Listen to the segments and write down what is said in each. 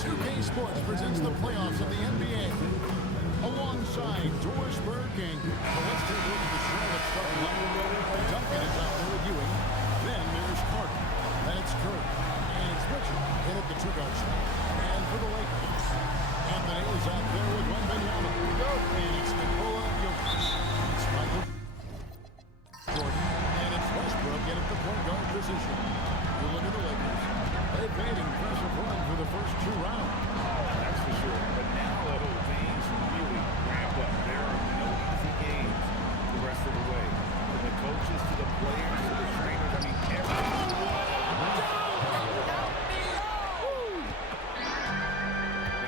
2K Sports presents the playoffs of the NBA. Alongside Dorsberg and so let's take a look at the Charlotte starting lineup. Duncan is out there with Ewing. Then there's Carter. Then it's Curry. And it's Richard in at the two-guard spot. And for the Lakers, Anthony is out there with Wembanyama. And it's Nikola Jokic. It's Michael Jordan. And it's Westbrook in at the point guard position. You look at the Lakers. They've made an impressive run for the first two rounds. That's for sure. But now little things really ramp up. There are no easy games the rest of the way. From the coaches to the players to the trainers, I mean, everyone.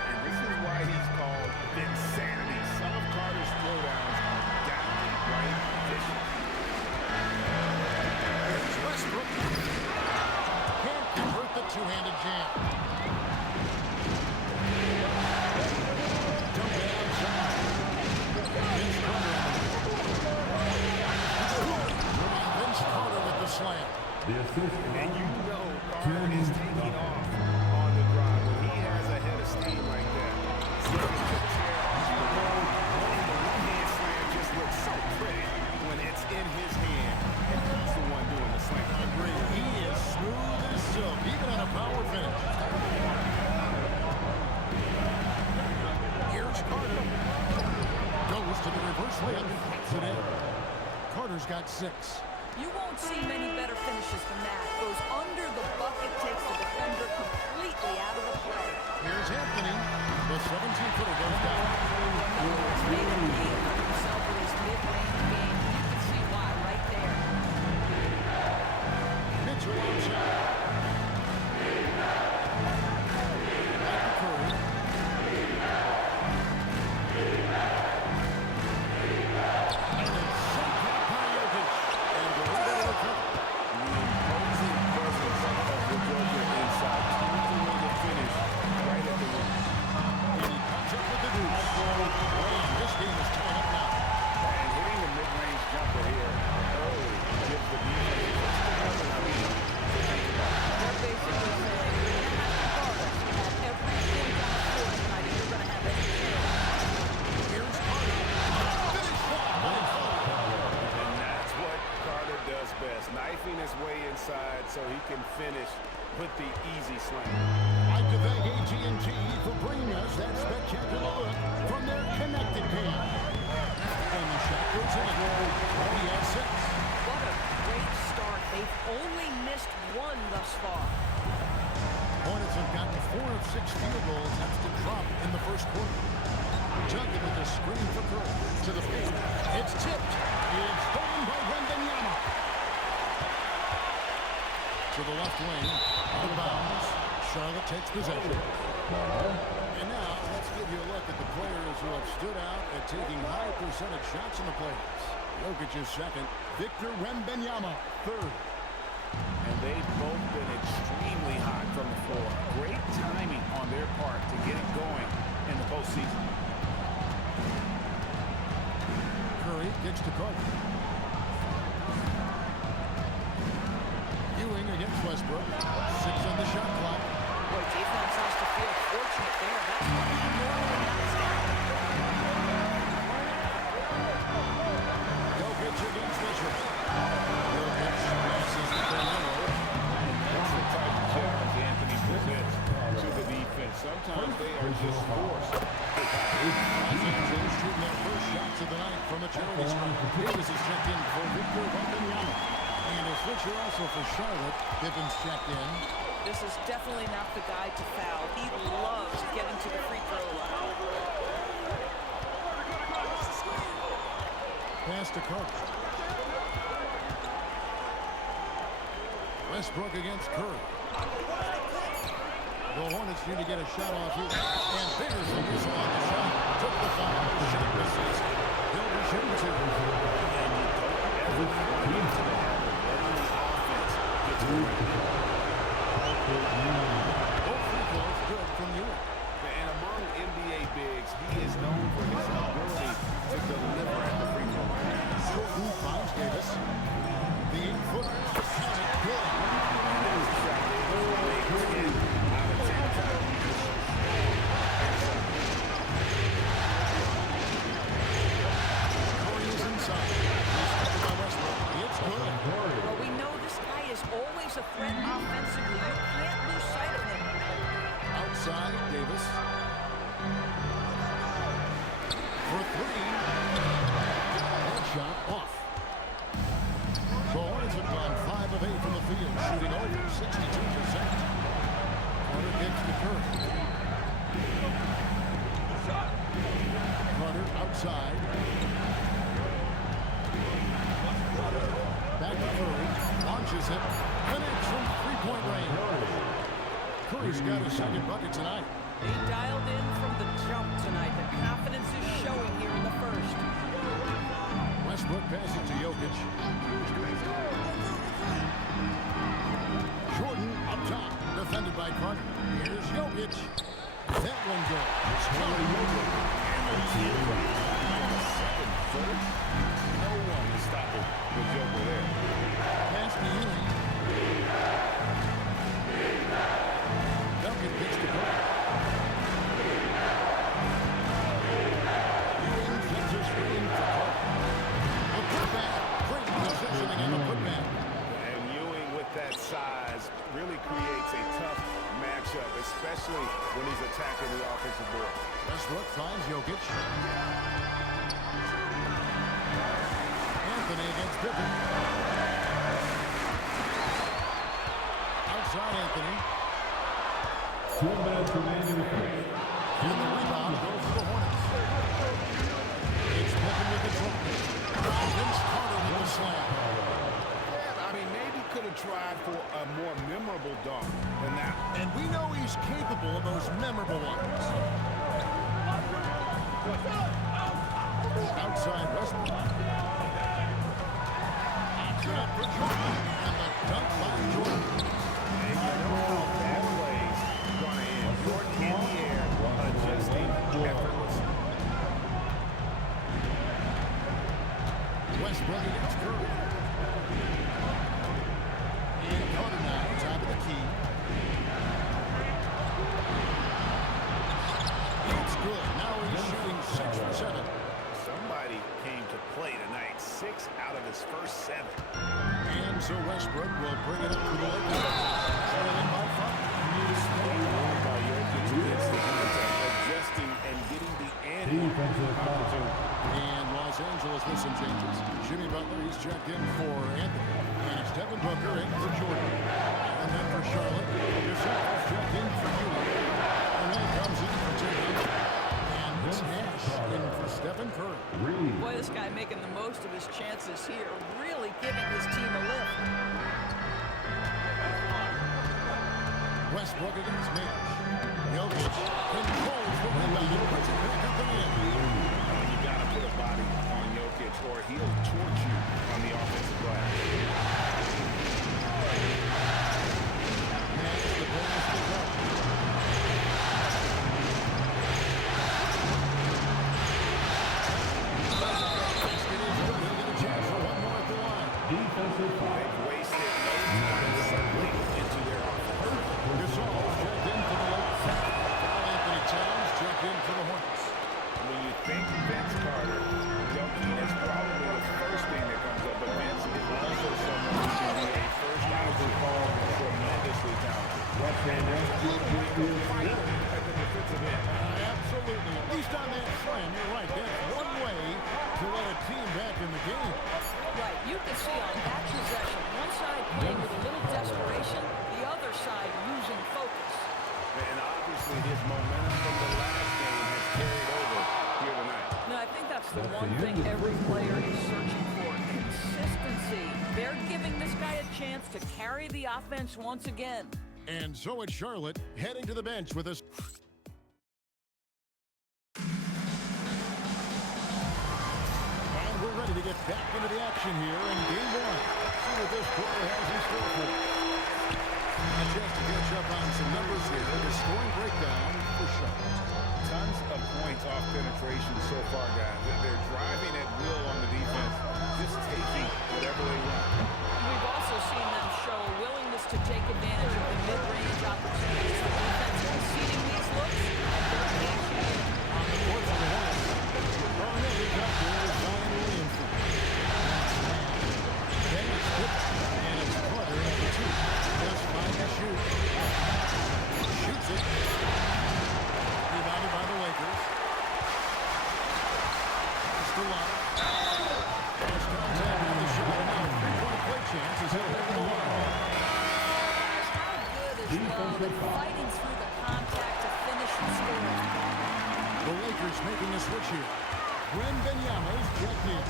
And this is why he's called insanity. Some of Carter's throwdowns are downright vicious. Here's Westbrook. Can't convert the two-handed jam. Duncan outside. Vince Carter. Vince Carter with the slam. And you know Carter is taking off on the drive. When he has a head of steam like that, slipping the chair off the wall, and the one-hand slam just looks so pretty when it's in his hand, and he's the one doing the slam. Agree. He is smooth as silk, even on a power finish. Here's Carter. Goes to the reverse layup. Puts it in. Carter's got 6. You won't see many better finishes than that. Goes under the bucket, takes the defender completely out of the play. Here's Anthony. The 17-footer goes down. He's made a name for himself with his mid-range game. You can see why right there. Mitchell outside. Michael Curry. And it's sent back by Jokic. And the leader will cover. The imposing presence of the Joker inside turns away the finish right at the rim. And he comes up with the deuce. This game is tied up now. And hitting the mid-range jumper here early gives the defense just another reason to think about. They're basically saying, you're going to have to guard us at every point on the floor tonight, and you're going to have any chance. Here's Carter. Finish shot by Carter. And that's what Carter does best, knifing his way inside so he can finish with the easy slam. I'd like to thank AT&T for bringing us that spectacular look from their connected game. And the shot goes in. He has 6. What a great start. They've only missed one thus far. Hornets have gotten 4 of 6 field goals. That's the drop in the first quarter. Duncan with a screen for Curry. To the paint. It's tipped. It's stolen by Wembanyama. To the left wing. Out of bounds. Charlotte takes possession. And now, let's give you a look at the players who have stood out at taking high percentage shots in the playoffs. Jokic is second. Victor Wembanyama, third. And they've both been extremely hot from the floor. Great timing on their part to get it going in the postseason. Curry gets to Carter. Ewing against Westbrook. 6 on the shot clock. Boy, defense has to feel fortunate there. That's what you normally understand. Jokic against Richard. Jokic passes to Fernando. That's the type of challenge Anthony presents to the defense. Sometimes they are just forced. Los Angeles shooting their first shots of the night from a charity stripe. Davis is checked in for Victor Wembanyama. And a switcher also for Charlotte. Pippin's checked in. This is definitely not the guy to foul. He loves getting to the free throw line. Pass to Carter. Westbrook against Curry. The Hornets need to get a shot off here. And there's the whistle on the shot. Took the foul. Shot misses. He'll be shooting 2. And you don't ever want to get to the habit of letting the offense get to the rim. Both free throws good from Ewing. And among NBA bigs, he is known for his ability to deliver at the free throw line. Jordan finds Davis. The 8-footer. Count it good. And there's the shot. Those are 10 out of 10 times. Curry. Carter outside. Back to Curry. Launches it. Connects from three-point range. Curry's got his second bucket tonight. He dialed in from the jump tonight. The confidence is showing here in the first. Westbrook passes to Jokic. Jordan up top, defended by Carter. Here's Jokic. That one goes. It's Curry. No one is stopping the Joker there. Pass to Ewing. Duncan gets to Curry. Ewing sends a screen for Curry. A putback. Great positioning on the putback. And Ewing with that size really creates a tough matchup, especially when he's attacking the offensive board. Westbrook finds Jokic. Anthony against Pippen. Outside Anthony. 2 minutes remaining. And the rebound goes to the Hornets. It's Pippen with the trophy. Vince Carter with the slam. Yeah, I mean, maybe could have tried for a more memorable dunk than that. And we know he's capable of those memorable ones. Outside Westbrook. Outside for Jordan. And the dunk by Jordan. And you know how that play's going to end. Jordan in the air, adjusting effortlessly. Westbrook against Curry. And Carter now top of the key. It's good. Now he's shooting 6 for 7. Somebody came to play tonight. 6 out of his first 7. And so Westbrook will bring it up for the Lakers. Trailing by 5. Adjusting and getting the ante. And Los Angeles with some changes. Jimmy Butler, he's checked in for Anthony. And it's Devin Booker in for Jordan. And then for Charlotte, Gasol checked in for Ewing. And then comes in for Tim Duncan. And it's Nash in for Stephen Curry. Boy, this guy making the most of his chances here. Really giving his team a lift. Westbrook against Nash. Jokic controls the rebound and puts it back up and in. You got to put a body on Jokic or he'll torch you on the offensive glass. Nash, the bonus to go. Basket is good. He'll get a chance for one more at the line. Defensive foul. They've wasted no time settling into their offense. Gasol checked in for the Lakers. Anthony Towns checked in for the Hornets. When you think Vince Carter, dunking is probably the first thing that comes up, but Vince is also someone who can be a first option, tremendously talented. Fight at the defensive end. Absolutely. At least on that frame, you're right. That's one way to let a team back in the game. Right, you can see on that possession, one side playing with a little desperation, the other side losing focus. And obviously his momentum from the last game has carried over here tonight. No, I think that's the one thing every player is searching for. Consistency. They're giving this guy a chance to carry the offense once again. And so it's Charlotte heading to the bench with us. And we're ready to get back into the action here in game 1. See what this quarter has in store for us. And just to catch up on some numbers here, the scoring breakdown for Charlotte. Tons of points off penetration so far, guys. They're driving at will on the defense, just taking whatever they want. We've also seen them show a willingness to take advantage of the mid-range opportunities. The defense conceding these looks, and they're cashing in. On the court for the Hornets, Hornets is up there with Zion Williamson. Then it's Pippen, and it's Carter at the 2. Just fine to shoot. Shoots it. Hornets making a switch here. Wembanyama's checked in.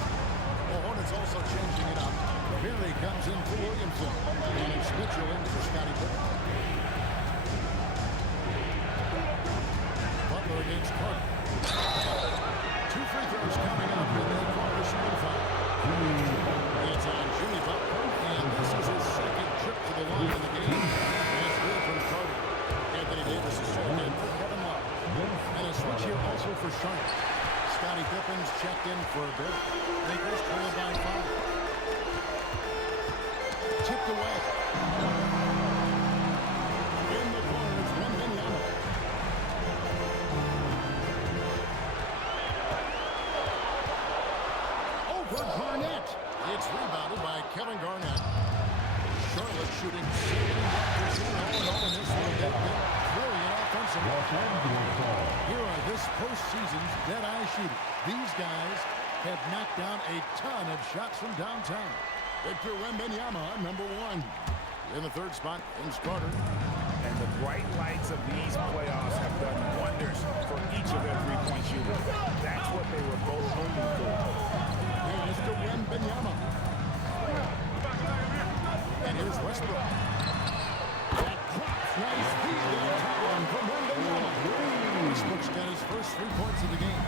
The Hornets also changing it up. Berry comes in for Williamson. And it's Mitchell in for Scottie Pippen. Butler against Carter. 2 free throws coming up in the corner shooting foul. It's on Jimmy Butler. And this is his second trip to the line in the game. And it's good from Carter. Anthony Davis is checked in for Kevin Love. And a switch here also for Charlotte. Scottie Pippen's checked in for a bit. Lakers trail by 5. Tipped away. In the corner, it's Wembanyama. Over Garnett. It's rebounded by Kevin Garnett. Charlotte shooting 71% all in this one. They've been brilliant offensively. Here are this postseason's dead-eye shooters. These guys have knocked down a ton of shots from downtown. Victor Wembanyama, number 1. In the third spot, Vince Carter. And the bright lights of these playoffs have done wonders for each of their three-point shooters. That's what they were both hoping for. Here's to Wembanyama. And here's Westbrook. That drops. Nice feed downtown from Wembanyama. Westbrook's got his first 3 points of the game.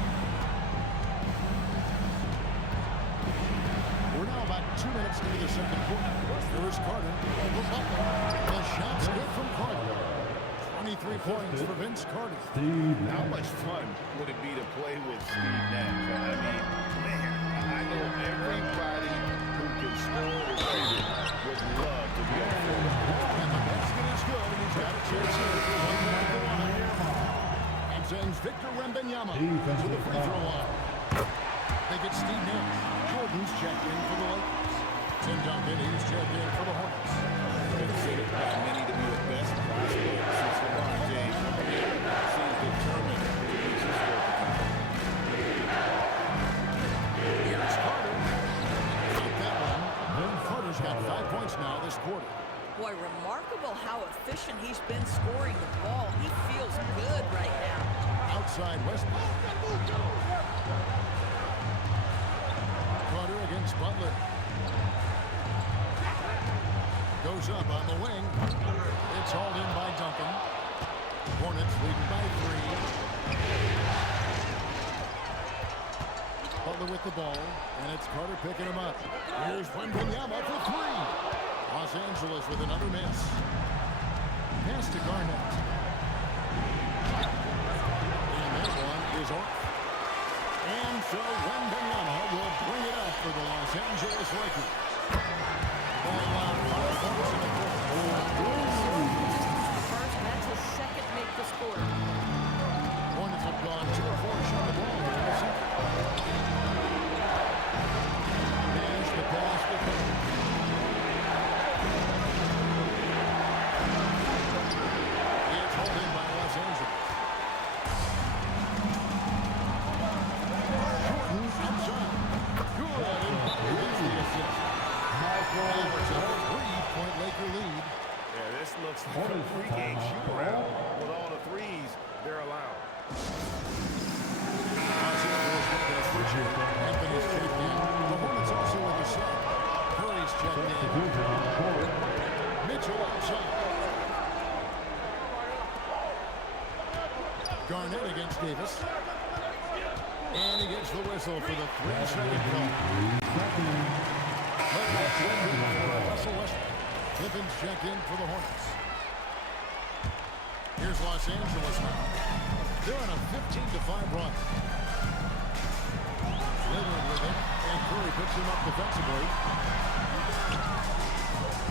We're now about 2 minutes into the second quarter. Here's Carter over Butler. The shot's good from Carter. 23 points for Vince Carter. How much fun would it be to play with Steve Nash? I mean, man, I know everybody who can score or shoot would love to be on the floor. And the basket is good, and he's got a chance here for 1 more to go on. And sends Victor Wembanyama to the free throw line. They get Steve Nash. Jordan's checked in for the Lakers. Tim Duncan, he's checked in for the Hornets. Considered by many to be the best prospect since LeBron James seems determined to reach his full potential. Here's Carter. Take that one. Carter's got 5 points now this quarter. Boy, remarkable how efficient he's been scoring the ball. He feels good right now. Outside Westbrook. Carter against Butler. Goes up on the wing. It's hauled in by Duncan. Hornets leading by 3. Butler with the ball, and it's Carter picking him up. Here's Wembanyama for 3. Los Angeles with another miss. Pass to Garnett. And that one is off. And so Wembanyama will bring it up for the Los Angeles Lakers. Ball out, 5 points in the fourth. First, that's his second make this quarter. Hornets have gone 2 or 4 shot the ball in the second. There's the pass to Curry. It's hauled in by Los Angeles. Jordan outside. Good, and here's the assist. It's a 3-point Laker lead. Yeah, this looks like a three-game shoot-around with all the threes they're allowed. Los Angeles making a switch here. Anthony's checked in. The Hornets also with a sub. Curry's checked in. Mitchell outside. Garnett against Davis. And he gets the whistle for the 3-second call. Russell Westbrook. Pippin's checked in for the Hornets. Here's Los Angeles now. They're on a 15-5 run. Lillard with it, and Curry picks him up defensively.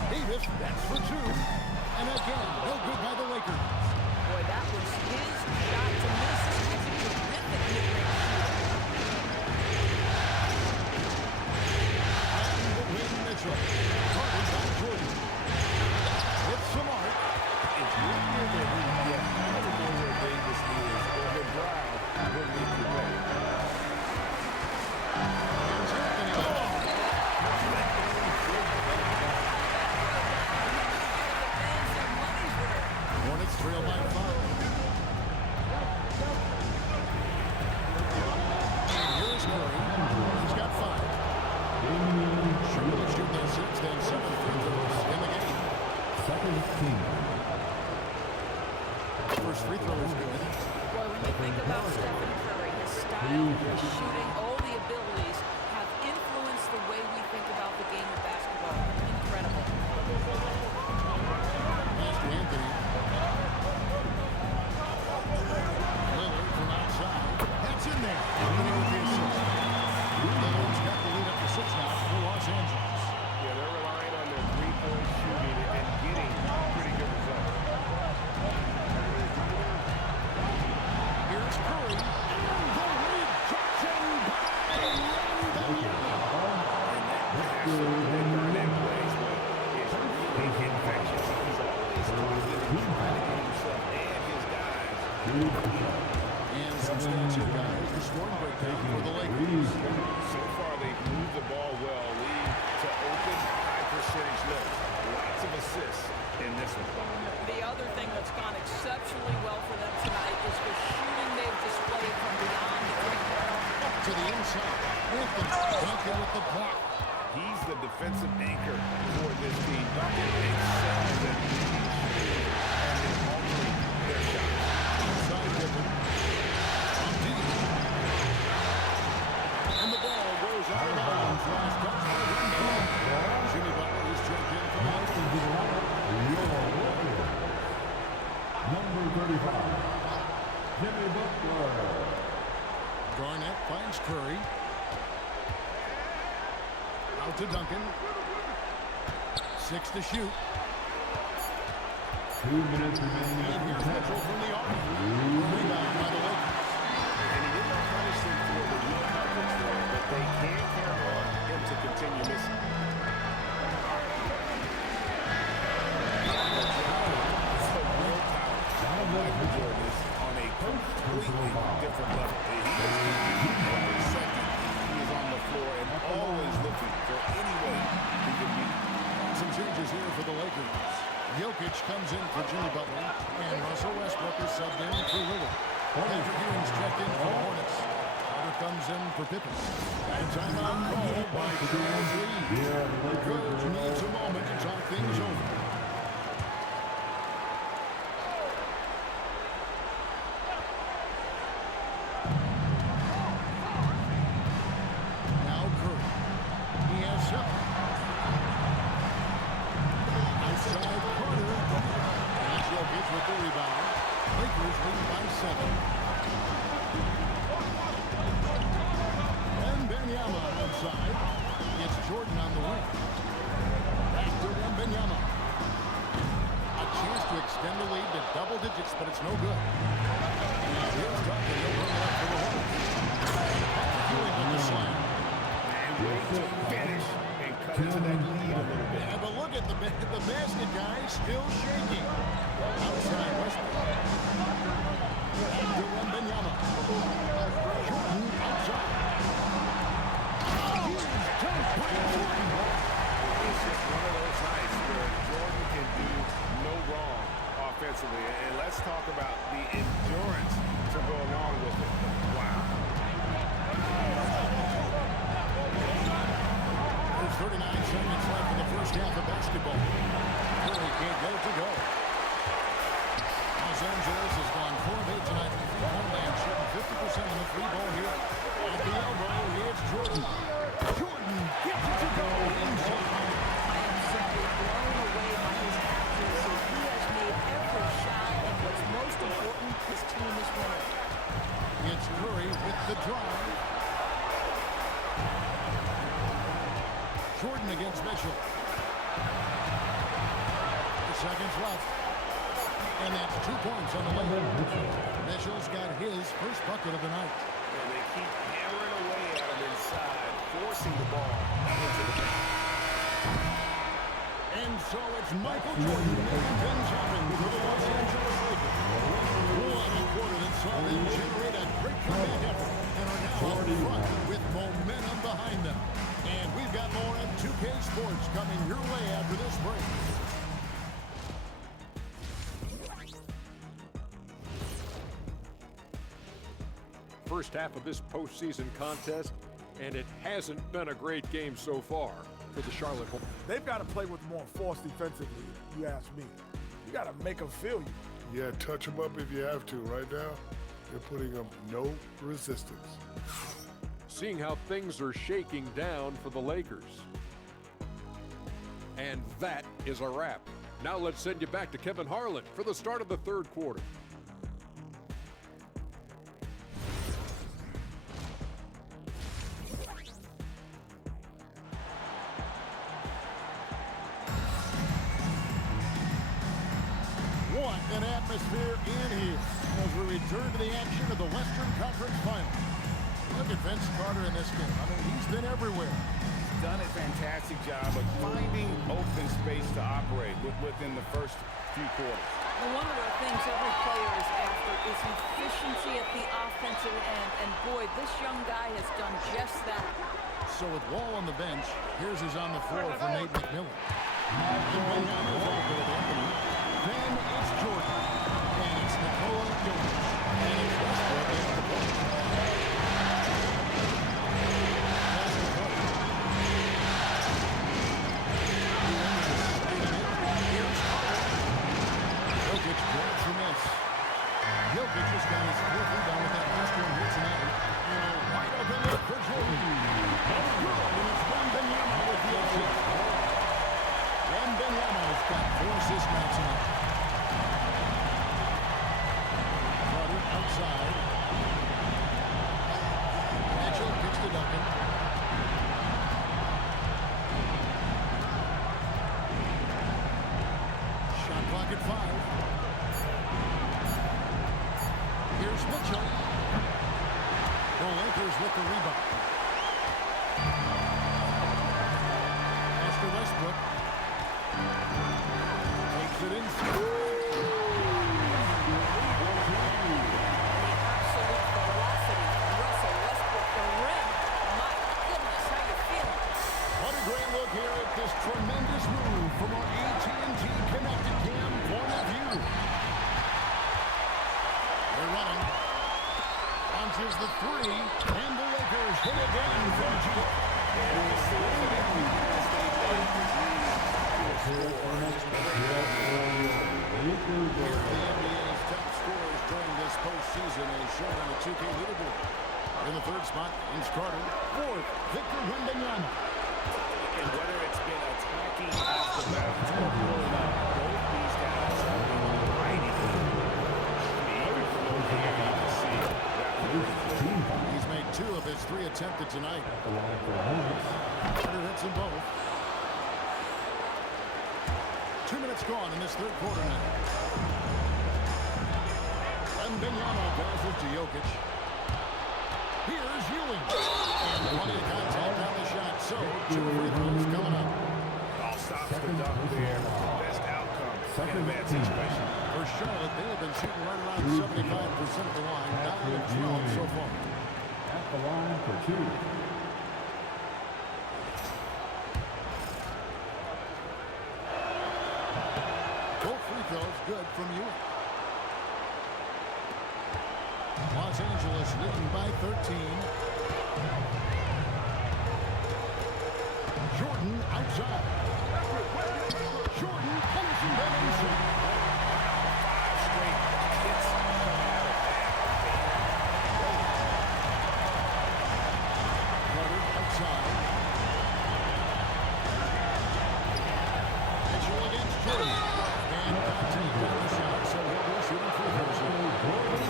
Davis, that's for 2. And again, no good by the Lakers. Boy, that was his shot to miss. He's a terrific mid-range shooter. And the win, Mitchell. Carter by Jordan. It's Samart. It's really good that we get out of where Davis is, or the drive will lead the way. Here's Anthony. Hornets trail by 5. First free throw is good. Boy, when you think about Stephen Curry, his style, his shooting, all the abilities have influenced the way we think about the game of basketball. Incredible. Pass to Anthony. Lillard from outside. That's in there. Anthony with the assist. Lillard's got the lead up to 6 now for Los Angeles. Yeah, they're relying on their three-point shooting and getting pretty good results. Here's Curry. And the rejection by Wembanyama. That plays, but it's really infectious. He's always trying to get himself and his guys. And some stats here, guys. The scoring breakdown for the Lakers. So far, they've moved the ball well, leading to open, high-percentage looks. Lots of assists in this one. The other thing that's gone exceptionally well for them tonight is the shooting they've displayed from beyond the three-point. Up to the inside. Anthony Duncan with the block. He's the defensive anchor for this team. Duncan excels at leading shooting and then altering their shots. Inside Pippen. On deep. And the ball goes out of bounds. Last touch by Wembanyama. Jimmy Butler is checked in for Number 35, Jimmy Butler. Garnett finds Curry. Out to Duncan. 6 to shoot. 2 minutes remaining. And here's Mitchell from the arc. Rebound by the Lakers. And he did not punish them for the weak coverage there, but they can't count on him to continue missing. So willpower. Michael Jordan is on a completely different level. He is every second he is on the floor and always looking for any way he can beat. Some changes here for the Lakers. Jokic comes in for Jimmy Butler, and Russell Westbrook is subbed in for Lillard. Patrick Ewing's checked in for the Hornets. Carter comes in for Pippen. And timeout called by Charles Lee. Coach needs a moment to talk things over. Now Curry. He has 7. Outside Carter. And Jokic with the rebound. Lakers lead by 7. And Wembanyama outside. It's Jordan on the wing. Back to Wembanyama. A chance to extend the lead to double digits, but it's no good. And here's Duncan. He'll bring it up for the Hornets. Ewing with the slam. And wait to finish and cut into that lead a little bit. Yeah, but look at the basket, guys, still shaking. Outside Westbrook. Back to Wembanyama. Jordan outside. Huge jump by Jordan. It's just one of those nights where Jordan can do no wrong offensively. And let's talk about the endurance to go along with it. Wow. There's 39 seconds left in the first half of basketball. Curry can't get it to go. Los Angeles has gone 4 of 8 tonight from three-point land, shooting 50% on the free ball here. At the elbow, here's Jordan. Jordan gets it to go inside. I am simply blown away by his accuracy. He has made every shot, and what's most important, his team is winning. It's Curry with the drive. Jordan against Mitchell. 8 seconds left. And that's 2 points on the layup. Mitchell's got his first bucket of the night. And they keep hammering away at him inside, forcing the ball into the paint. And so it's Michael Jordan making things happen for the Los Angeles Lakers. What a quarter that saw them generate a great comeback effort and are now out in front with momentum behind them. And we've got more at 2K Sports coming your way after this break. First half of this postseason contest, and it hasn't been a great game so far for the Charlotte Hornets. They've got to play with more force defensively. you ask me. You got to make them feel you. Yeah, touch them up if you have to. Right now, you're putting up no resistance. Seeing how things are shaking down for the Lakers. And that is a wrap. Now let's send you back to Kevin Harlan for the start of the third quarter. What an atmosphere in here as we return to the action of the Western Conference Finals. Look at Vince Carter in this game. I mean, he's been everywhere. Done a fantastic job of finding open space to operate within the first few quarters. Well, one of the things every player is after is efficiency at the offensive end, and boy, this young guy has done just that. So with Wall on the bench, here's who's on the floor for Nate McMillan. Then it's Jordan, and it's Nikola Jokic, and it's Westbrook at the point. Jokic grabs the miss. Jokic just got his fourth rebound with that last one here tonight. Wide open look for Jordan. That's good, and it's Wembanyama with the assist. Wembanyama's got 4 assists now tonight. Carter outside. Mitchell kicks to Duncan. Shot clock at 5. Here's Mitchell. The Lakers with the rebound. After Westbrook. Takes it in. Absolute velocity. Russell Westbrook, the rim. My goodness, how you feeling? What a great look here at this tremendous move from our AT&T Connected Cam point of view. They're running. Launches the 3, and the Lakers hit again from G. Here are the NBA's top scorers during this postseason as shown on the 2K leaderboard. In the third spot, Vince Carter. Fourth, Victor Wembanyama. And whether it's been attacking off the bounce or pulling up, both these guys have been mighty good. Even from over here, you can see that. He's made 2 of his 3 attempted tonight. The line for the Hornets. Carter hits them both. 2 minutes gone in this third quarter now. Wembanyama passes to Jokic. Here's Ewing. And plenty of contact on the shot. So, 2 free throws coming up. All stops the dunk there. Best outcome in a bad situation. For Charlotte, they have been shooting right around 75% of the line. 9 of 12 so far. At the line for 2. Both free throws good from Ewing. Los Angeles leading by 13. Jordan outside. Jordan punishing them inside. 5 straight hits coming out of that. Carter outside. Mitchell against Jordan. And contact on the shot, so he'll be shooting free throws here. We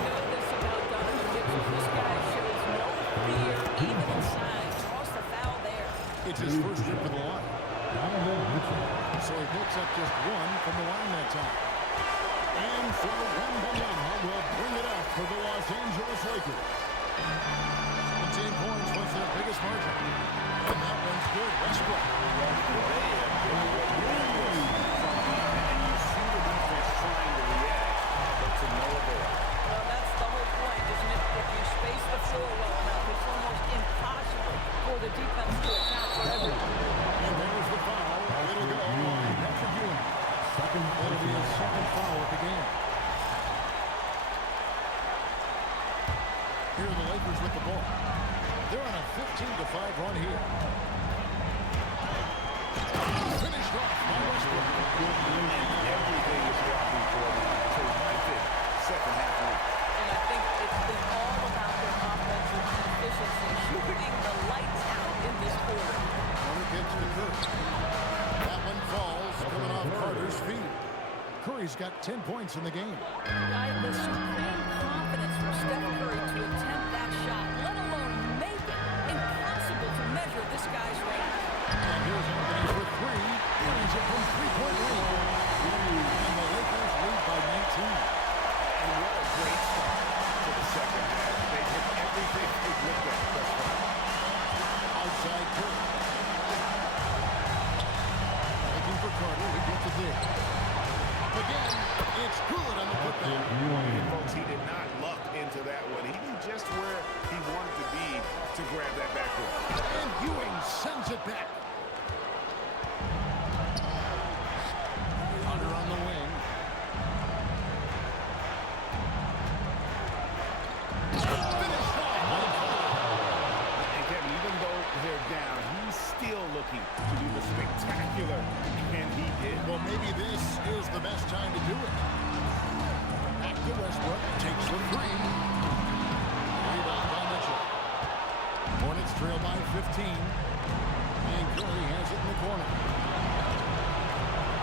know this about Donovan Mitchell. This guy shows no fear, even inside. Toss the foul there. It's his first trip to the line. So he picks up just 1 from the line that time. And so Wembanyama will bring it up for the Los Angeles Lakers. 17 points was their biggest margin. And that one's good. Westbrook. Well, that's the whole point, isn't it? If you space the floor well enough, it's almost impossible for the defense to account for everything. And there's the foul. It'll go on Patrick Ewing. That'll be his second foul of the game. Here are the Lakers with the ball. They're on a 15-5 run here. Finished off by Westbrook. Everything is working for them. Terrific second half run. And I think it's been all about their offensive efficiency, shooting the lights out in this quarter. Corner kicks to Curry. That one falls, coming off Carter's feet. Curry's got 10 points in the game. The supreme confidence from Steph Curry to attempt that shot, let alone make it. Impossible to measure this guy's range. And here's Anthony for three. He's it from three-point range. And the Lakers lead by 19. And what a great start to the second half. They hit everything they've looked at thus far. Outside Curry. Looking for Carter. He gets it there. Again, it's good on the putback. And folks, he did not luck into that one. He knew just where he wanted to be to grab that backboard. And Ewing sends it back. Carter on the wing. Finished off by Carter. And Kevin, even though they're down, he's still looking to do the spectacular, and he did. Well, maybe this is the best time to do it. Back to Westbrook. Takes the three. Rebound by Mitchell. Hornets trail by 15. And Curry has it in the corner.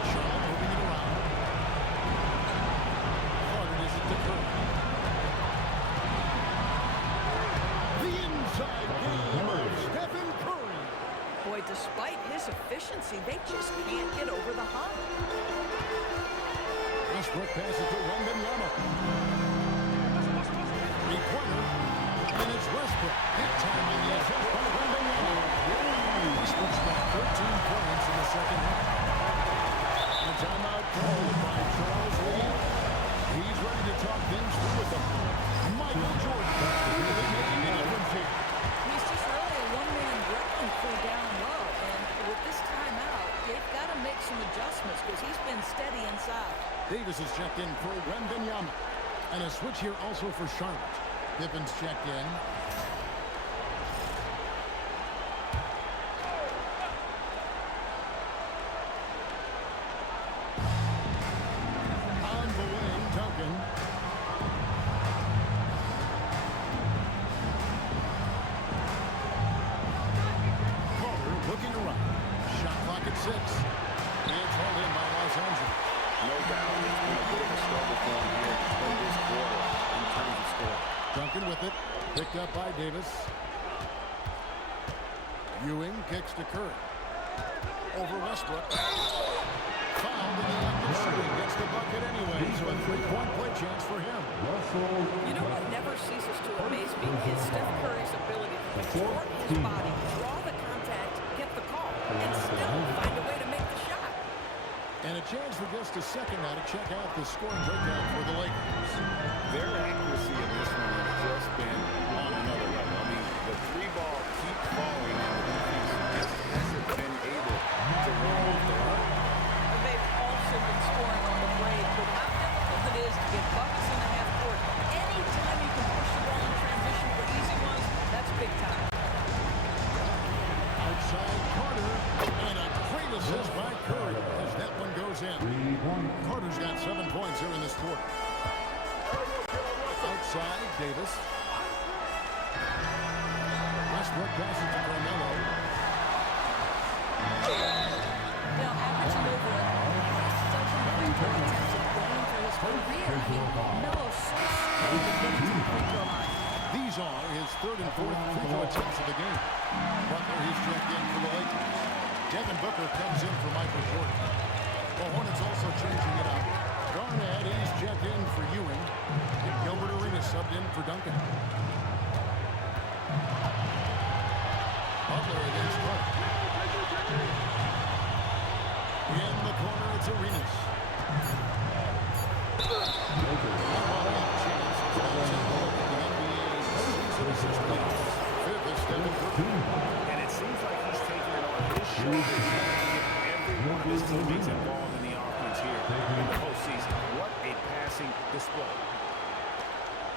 Shaw moving it around. Carter is it to Curry. The inside game of Stephen Curry. Boy, despite his efficiency, they just can't get over the hump. Westbrook passes to Wembanyama. Three-pointer. And it's Westbrook. Big time on the assist by Wembanyama. Westbrook's got 13 points in the second half. A timeout called by Charles Lee. He's ready to talk things through with them. Michael Jordan really making a difference here. He's just really a one-man wrecking crew down low. And with this timeout, they've got to make some adjustments because he's been steady inside. Davis is checked in for Wembanyama. And a switch here also for Charlotte. Pippen's checked in. On the wing, Duncan. Carter looking around. Shot clock at 6. And it's hauled in by Los Angeles. No doubt it's been a bit of a struggle for him here in this quarter in terms of score. Duncan with it. Picked up by Davis. Ewing kicks to Curry. Over Westbrook. Fouled in the act of shooting. Gets the bucket anyway. So a three-point play chance for him. You know what never ceases to amaze me is Steph Curry's ability to contort his body, draw the contact, get the call, and still find a way to make the shot. And a chance for just a second now to check out the scoring breakdown for the Lakers. Their accuracy in this one has just been on another level. I mean, the three ball keeps falling, and the defense just hasn't been able to run off the line. And they've also been scoring on the break, but how difficult it is to get buckets in the half court. Anytime you can push the ball in transition for easy ones, that's big time. Outside Carter. And a great assist by Curry as that one goes in. Carter's got 7 points here in this quarter. Outside, Davis. Westbrook passes to Carmelo. Now, averaging over a half-dozen free-throw attempts a game for his career. I mean, Melo's so skilled at getting to the free-throw line. These are his third and fourth free throw attempts of the game. Butler, he's checked in for the Lakers. Devin Booker comes in for Michael Jordan. The Hornets also changing it up. Garnett, he's checked in for Ewing. And Gilbert Arenas subbed in for Duncan. Butler against Carter. In the corner, it's Arenas. And it seems like he's taking it on his shoulders to get every one of his teammates involved in the offense here in the postseason. What a passing display.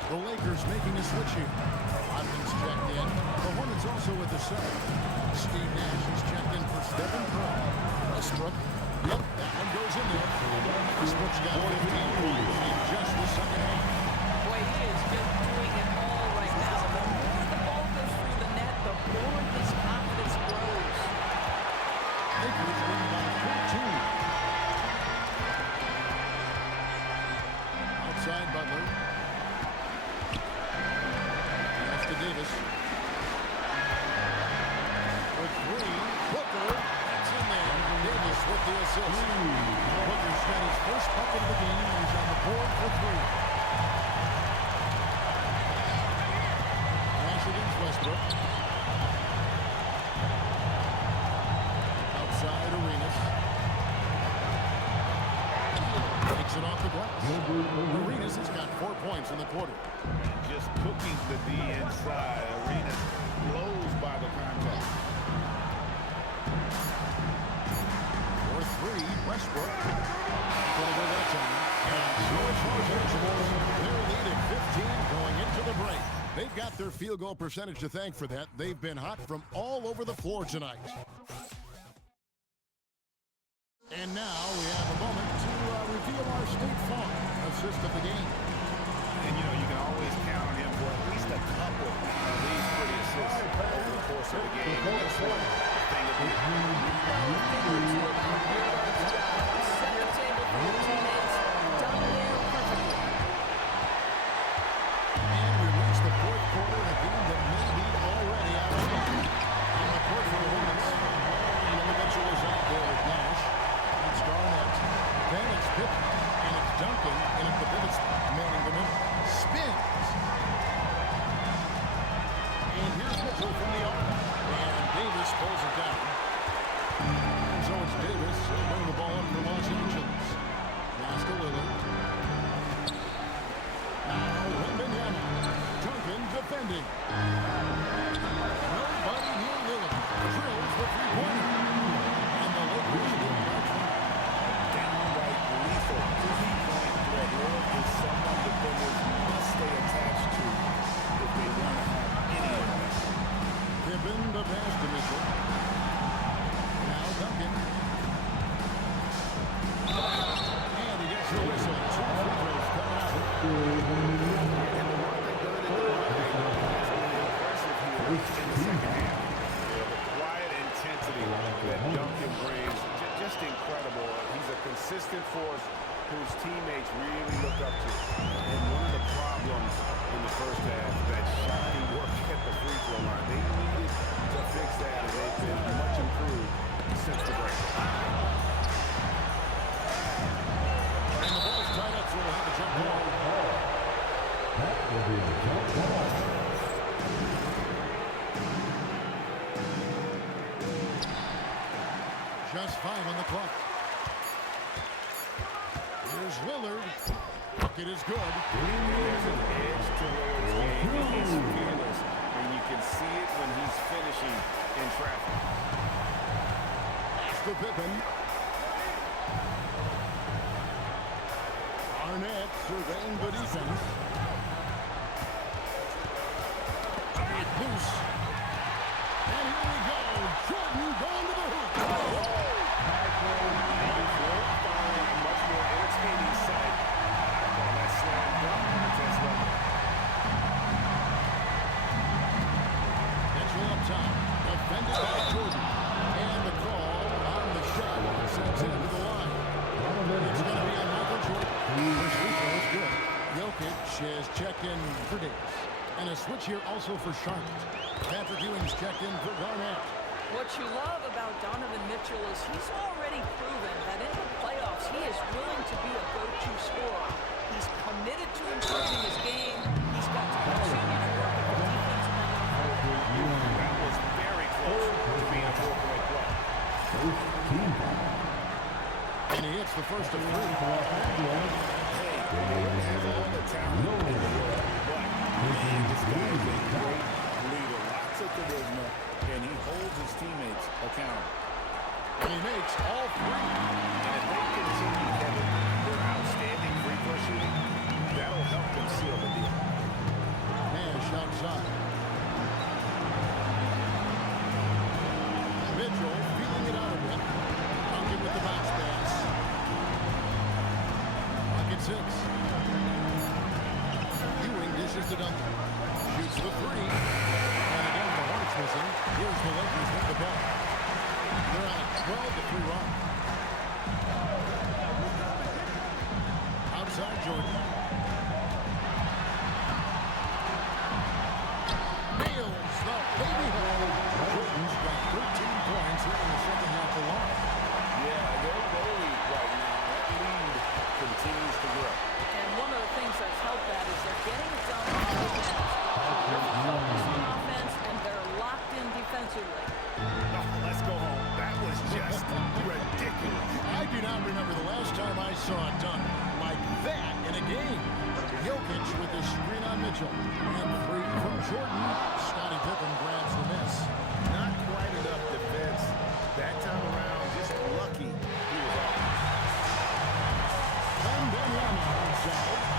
The Lakers making a switch here. Watkins checked in. The Hornets also with the 7. Steve Nash is checked in for Stephen Curry. Westbrook. Yep, that one goes in there. Westbrook's got 15 points in just the second half. Boy, he is just doing it all right now. The more the ball goes through the net, the more his confidence grows. Lakers leading by 14. Outside Butler. Pass to Davis. With 3. Booker. That's in there. Davis with the assist. Booker's got his first bucket of the game and he's on the board for 3. Nash against Westbrook. Outside Arenas. Takes it off the glass. Arenas has got 4 points in the quarter. Just cooking the D inside. Arenas blows by the contact. For 3, Westbrook. Gonna go that time. And so it's their lead at 15 going into the break. They've got their field goal percentage to thank for that. They've been hot from all over the floor tonight. And now we have a moment to reveal our State Farm assist of the game. And, you know, you can always count on him for at least a couple of these pretty assists over the course of the game. This one, thing of it. Set the table for your teammates. Done there perfectly. And we reach the fourth quarter in a game that may be already out of hand. On the court for the Hornets. And Mitchell is out there with Nash. It's Garnett. Then it's Pippen. And it's Duncan. And at the pivot manning the middle. Spins. And here's Mitchell from the arc. And Davis pulls it down. And so it's Davis. He'll bring the ball up for Los Angeles. Pass to Lillard. Now Wembanyama. Duncan defending. Nobody near Lillard. Drills the three-pointer. And the Lakers lead by 20. Downright lethal three-point threat. Lillard is someone defenders must stay attached to if they want to have any of this. Pippen the pass to Mitchell. Now Duncan. And he gets the whistle. 2 free throws coming out. And the one that done it at the line has been impressive here in the second half. The quiet intensity that Duncan brings, just incredible. He's a consistent force whose teammates really look up to. And one of the problems in the first half, that shiny work at the free throw line. They needed to fix that, and they've been much improved since the break. And the ball's tied up, so we'll have a jump ball. That will be a jump ball. Just 5 on the clock. Here's Lillard. Bucket is good. There's an edge to Lillard's game. He's fearless, and you can see it when he's finishing in traffic. Pass to Pippen. Arnett surveying the defense. Loose. And here we go. Jordan going to the hoop. Much more entertaining sight. I call that slam dunk on the test level. Mitchell up top. Defended by Jordan. And the call on the shot. Sends it to the line. It's going to be on Michael Jordan. First free throw is good. Jokic has checked in for Davis. And a switch here also for Charlotte. Patrick Ewing's checked in for Garnett. What you love about Donovan Mitchell is he's already proven that in the playoffs he is willing to be a go-to scorer. He's committed to improving his game. He's got to continue to work at the defensive end of the floor. That was very close to being a 4-point play. First team foul. And he hits the first of 3. Hey, Lillard has all the talent in the world, but man, this guy is a great leader. Lots of charisma, and he holds his teammates accountable. And he makes all 3. And if they continue, Kevin, their outstanding free throw shooting, that'll help them seal the deal. Nails the three. And again, the Hornets missing. Here's the Lakers with the ball. They're on a 12-3 run. Outside Jordan. Nails the baby hole. Jordan's got 13 points here in the second half alone. Yeah, they're rolling right now. That lead continues to grow. And one of the things that's helped that is they're getting it done on offense. They're focused on offense, and they're locked in defensively. Oh, let's go home. That was just ridiculous. I do not remember the last time I saw it done like that in a game. Jokic with the screen on Mitchell. And the three from Jordan. Scottie Pippen grabs the miss. Not quite enough defense. That time around, just lucky he was off. And then outside.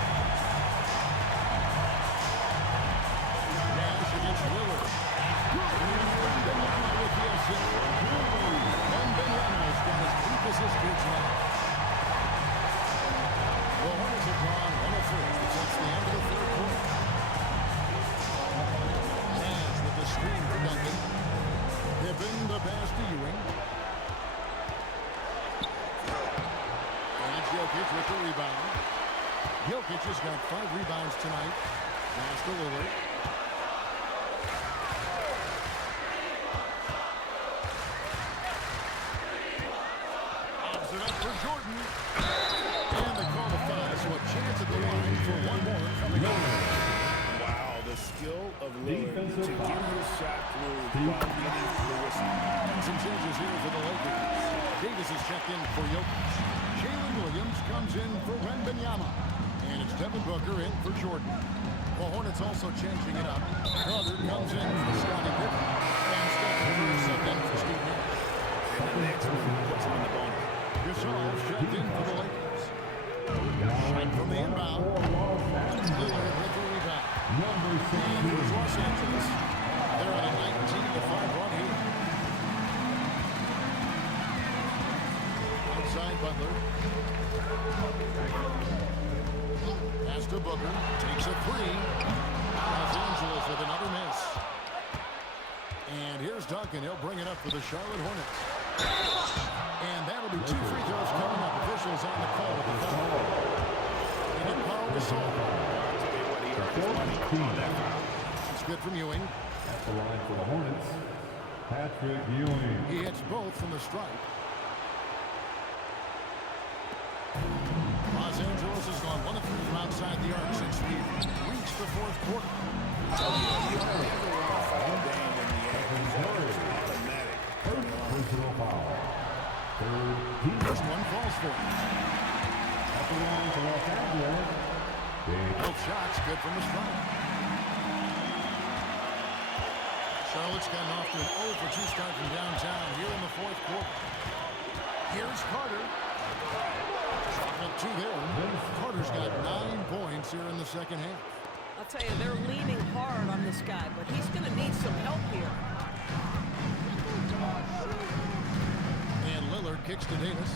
Nash against Lillard. Wembanyama with the assist. Wembanyama's got his 8th assist here tonight. The Hornets have gone 1-3 since the end of the third quarter. Nash with the screen for Duncan. Pippen the pass to Ewing. And Jokic with the rebound. Jokic has got 5 rebounds tonight. Pass to Lillard. Obs it up for Jordan. And they call the foul, so a chance at the line for one more coming up. Wow, the skill of Lillard to get his shot through while getting the whistle. And some changes here for the Lakers. Davis is checked in for Jokic. Jalen Williams comes in for Wembanyama. And it's Devin Booker in for Jordan. The Hornets also changing it up. Crowder comes in for Scottie Pippen. And Stephen Curry subbed in for Steve Nash. And the next one puts him in the bonus. Gasol checked in for the Lakers. Right from the inbound. Lillard with the rebound. And here's Los Angeles. They're on a 19-5 run here. Outside Butler. Pass to Booker. Takes a three. Los Angeles with another miss. And here's Duncan. He'll bring it up for the Charlotte Hornets. And that'll be 2 free throws coming up. Officials on the call with the foul. And a foul Gasol. It's good from Ewing. At the line for the Hornets, Patrick Ewing. He hits both from the stripe. Los Angeles has gone 1-3 from outside the arc since we reached the fourth quarter. Personal foul. First one falls for him. At the line for Los Angeles, Both shots good from the stripe. Charlotte's gotten off to an 0-for-2 start from downtown here in the fourth quarter. Here's Carter. Shot 2 there. Carter's got 9 points here in the second half. I'll tell you, they're leaning hard on this guy, but he's going to need some help here. And Lillard kicks to Davis.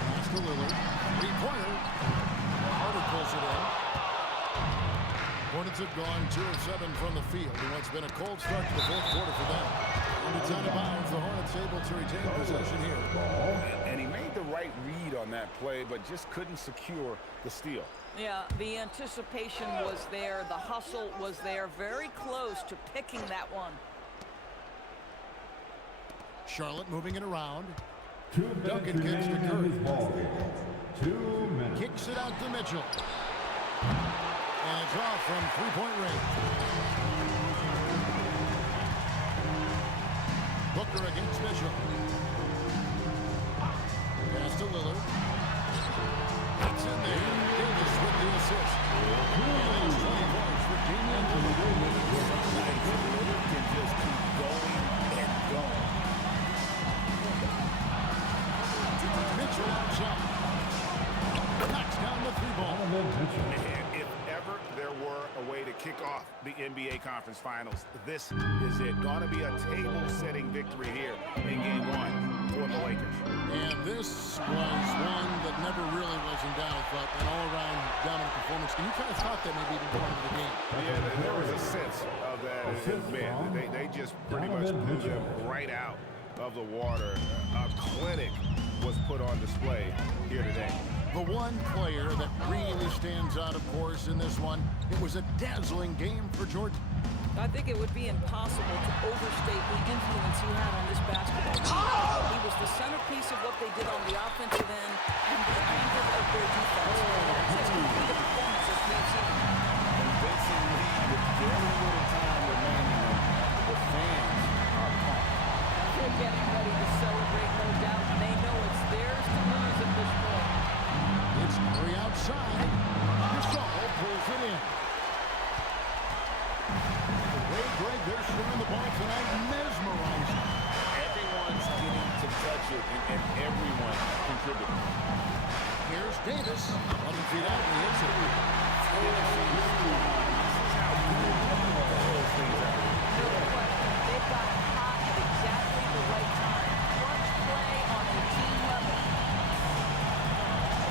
Pass to Lillard. 3-pointer. Carter pulls it in. Hornets have gone 2 of 7 from the field in what's been a cold start to the fourth quarter for them. And it's out of bounds. The Hornets able to retain possession here. And he made the right read on that play, but just couldn't secure the steal. Yeah, the anticipation was there. The hustle was there. Very close to picking that one. Charlotte moving it around. 2 minutes Duncan kicks to remaining in Curry. this ballgame. 2 minutes. Kicks it out to Mitchell. And it's off from 3-point range. Booker against Mitchell. Pass to Lillard. It's in there. Davis with the assist. And it's 20 points for Damian Lillard. Lillard can just keep going and going. Mitchell outside. Knocks down the 3-ball. And if ever there were a way to kick off the NBA Conference Finals, this is it. Going to be a table-setting victory here in Game 1. for the Lakers. And this was one that never really was in doubt. I thought an all-around dominant performance. And you kind of thought that maybe even part of the game. Yeah, there was a sense of that. And man, they just pretty much blew them right out of the water. A clinic was put on display here today. The one player that really stands out, of course, in this one, it was a dazzling game for Jordan. I think it would be impossible to overstate the influence he had on this basketball team. He was the centerpiece of what they did on the offensive end and the anchor of their defense. That's as complete a performance as we've seen. Convincing lead with very little time remaining. The fans are pumped. They're getting ready to celebrate, no doubt. They know it's theirs to lose at this point. It's Curry outside. Gasol pulls it in. Greg, they're sharing the ball tonight. Mesmerizing. Everyone's getting to touch it, and everyone contributing. Here's Davis. 11 feet out, and he hits it. No question. They've got hot at exactly the right time. Clutch play on a team level.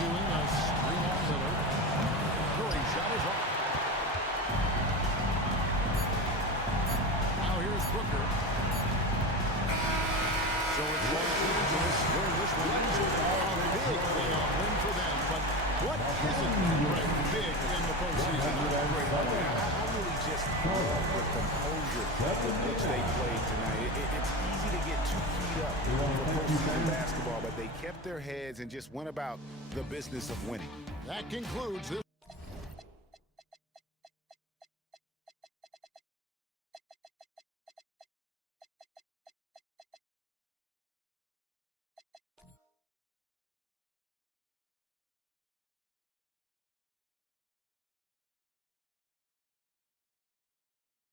Doing a screen on Miller. Curry shot is off. Now here's Booker. So it's Los Angeles where this one is a big playoff win for them. But what isn't big in the postseason? I really just love the composure with which they played tonight. It's easy to get too keyed up for postseason basketball, but they kept their heads and just went about the business of winning. That concludes this.